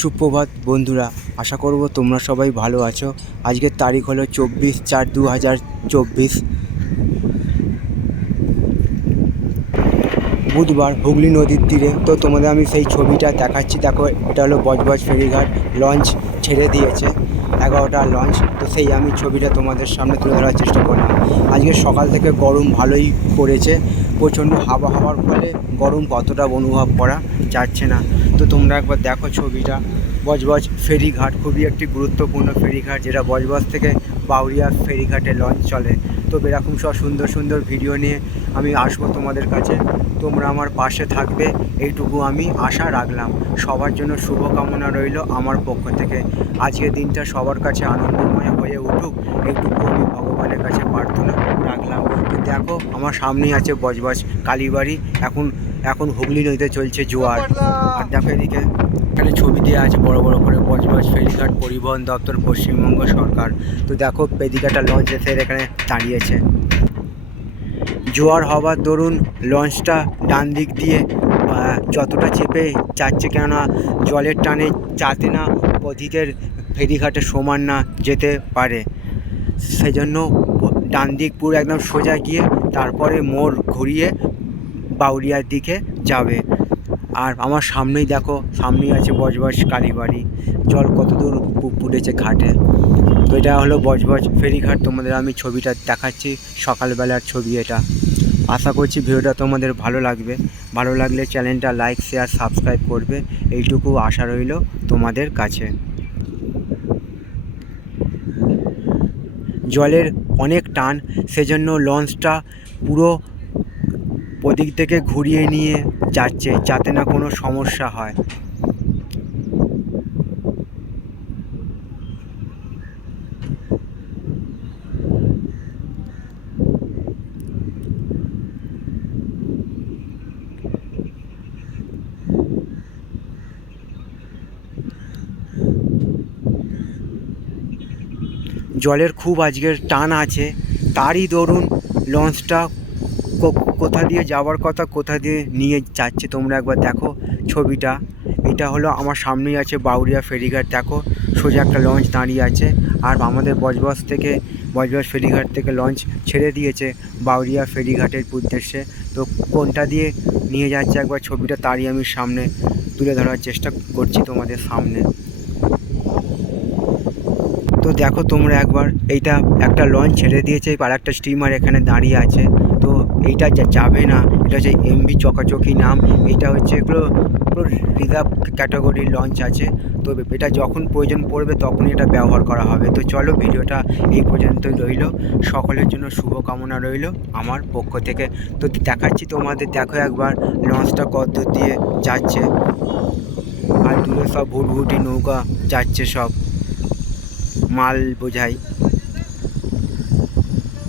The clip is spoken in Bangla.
সুপ্রভাত বন্ধুরা, আশা করব তোমরা সবাই ভালো আছো। আজকের তারিখ হলো 24/4/2024 বুধবার, হুগলি নদীর তীরে। তো তোমাদের আমি সেই ছবিটা দেখাচ্ছি। দেখো, এটা হলো বজবজ ফেরিঘাট। লঞ্চ ছেড়ে দিয়েছে, 11টা লঞ্চ। তো সেই আমি ছবিটা তোমাদের সামনে তুলে ধরার চেষ্টা করলাম। আজকে সকাল থেকে গরম ভালোই পড়েছে, প্রচণ্ড হাওয়া হওয়ার ফলে গরম কতটা অনুভব করা যাচ্ছে না। তো তোমরা একবার দেখো ছবিটা। বজবজ ফেরিঘাট খুবই একটি গুরুত্বপূর্ণ ফেরিঘাট, যেটা বজবজ থেকে বাউরিয়া ফেরিঘাটে লঞ্চ চলে। তো এরকম সব সুন্দর সুন্দর ভিডিও নিয়ে আমি আসবো তোমাদের কাছে। তোমরা আমার পাশে থাকবে, এইটুকু আমি আশা রাখলাম। সবার জন্য শুভকামনা রইল আমার পক্ষ থেকে। আজকের দিনটা সবার কাছে আনন্দময় হয়ে উঠুক, এইটুকু আমি ভগবানের কাছে প্রার্থনা রাখলাম। তো দেখো, আমার সামনেই আছে বজবজ কালীবাড়ি। এখন হুগলি নদীতে চলছে জোয়ার। আর দেখো এদিকে এখানে ছবি দেওয়া আছে বড় বড় করে, বজবজ ফেরিঘাট পরিবহন দপ্তর, পশ্চিমবঙ্গ সরকার। তো দেখো এদিকে একটা লঞ্চ এসে এখানে দাঁড়িয়েছে। জোয়ার হওয়ার দরুন লঞ্চটা ডান দিক দিয়ে যতটা চেপে যাচ্ছে, কেননা জলের টানে যাতে না ওদিকের ফেরিঘাটে সমান না যেতে পারে, সেজন্য ডান দিক পুরো একদম সোজা গিয়ে তারপরে মোড় ঘুরিয়ে বাউরিয়ার দিকে যাবে। আর আমার সামনেই দেখো, সামনেই আছে বজবজ কালীবাড়ি। জল কত দূর উঠেছে ঘাটে। তো এটা হলো বজবজ ফেরিঘাট। তোমাদের আমি ছবিটা দেখাচ্ছি, সকালবেলার ছবি এটা। আশা করছি ভিডিওটা তোমাদের ভালো লাগবে। ভালো লাগলে চ্যানেলটা লাইক, শেয়ার, সাবস্ক্রাইব করবে, এইটুকু আশা রইল তোমাদের কাছে। জলের অনেক টান, সেজন্য লঞ্চটা পুরো ওদিক থেকে ঘুরিয়ে নিয়ে যাচ্ছে যাতে না কোনো সমস্যা হয়। জলের খুব আজকের টান আছে, তারই দরুন লঞ্চটা কোথা দিয়ে যাওয়ার কথা কোথা দিয়ে নিয়ে যাচ্ছে। তোমরা একবার দেখো ছবিটা। এটা হলো আমার সামনেই আছে বাউরিয়া ফেরিঘাট। দেখো সোজা একটা লঞ্চ দাঁড়িয়ে আছে, আর আমাদের বজবজ ফেরিঘাট থেকে লঞ্চ ছেড়ে দিয়েছে বাউরিয়া ফেরিঘাটের উদ্দেশ্যে। তো কোনটা দিয়ে নিয়ে যাচ্ছে একবার ছবিটা তারই আমি সামনে তুলে ধরার চেষ্টা করছি তোমাদের সামনে। তো দেখো তোমরা একবার, এইটা একটা লঞ্চ ছেড়ে দিয়েছে, আর একটা স্টিমার এখানে দাঁড়িয়ে আছে। তো এইটা যাবে না, এটা হচ্ছে এমভি চকাচকি নাম। এটা হচ্ছে এগুলো রিজার্ভ ক্যাটাগরির লঞ্চ আছে। তো এটা যখন প্রয়োজন পড়বে তখনই এটা ব্যবহার করা হবে। তো চলো, ভিডিওটা এই পর্যন্তই রইল। সকলের জন্য শুভকামনা রইল আমার পক্ষ থেকে। তো দেখাচ্ছি তোমাদের, দেখো একবার লঞ্চটা কত দূর দিয়ে যাচ্ছে। আর দূরে সব ভুটভুটি নৌকা যাচ্ছে, সব মাল বোঝাই।